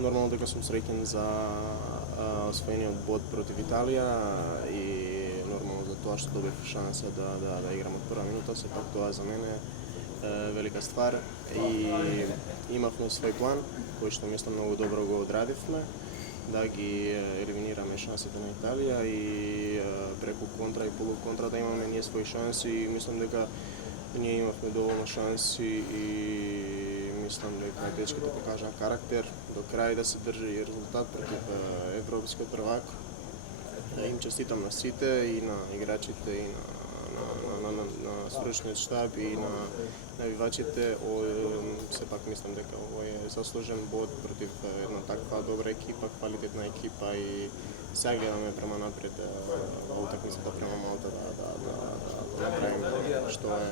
Нормално дека сум среќен за освоениот бод против Италија и нормално за тоа што добив шанса да играм од прва минута, сепак тоа за мене е велика ствар и имавме свој план кој што мислам многу добро го одрадивме да ги елиминираме шансите на Италија и преку контра и полуконтра да имаме ние своји шанси и мислам дека ние имавме доволно шанси и мислам дека дечките покажаа карактер до крај да се држи резултат против европскиот првак. Им честитам на сите и на играчите и на стручниот штаб и на навивачите. Сепак мислам дека овој е заслужен бод против една таква добра екипа, квалитетна екипа и сега гледаме према напред утакмицата према Малта да направиме што е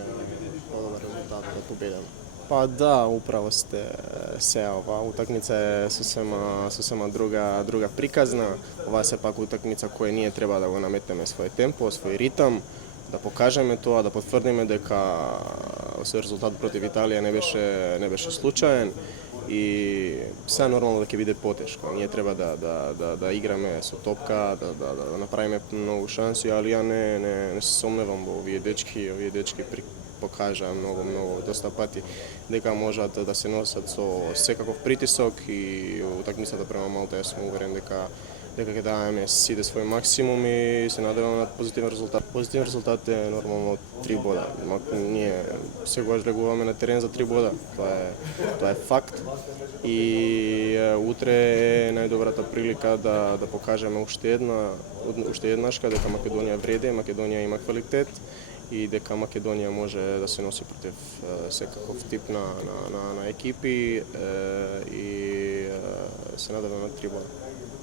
подобар резултат да победиме. Па да, управо сте се ова утакмица е сосема друга приказна. Ова е сепак утакмица која ние треба да го наметнеме свој темпо, свој ритам, да покажеме тоа, да потврдиме дека резултат против Италија не беше случаен и се нормално да ќе биде потешко. Ние треба да играме со топка, да направиме многу шанси, али ја не се сомневам во овие дечки покажаа многу доста пати дека можат да се носат со секаков притисок и утакмицата према Малта јас сум уверен дека ќе даваме сите свој максимум и се надеваме на позитивен резултат. Позитивен резултат е нормално 3 бода. Ние секогаш влегуваме на терен за 3 бода. Тоа е факт. И утре е најдобрата прилика да покажеме уште еднашка дека Македонија вреди, Македонија има квалитет и дека Македонија може да се носи против секаков тип на екипи и се надеваме на 3 бода.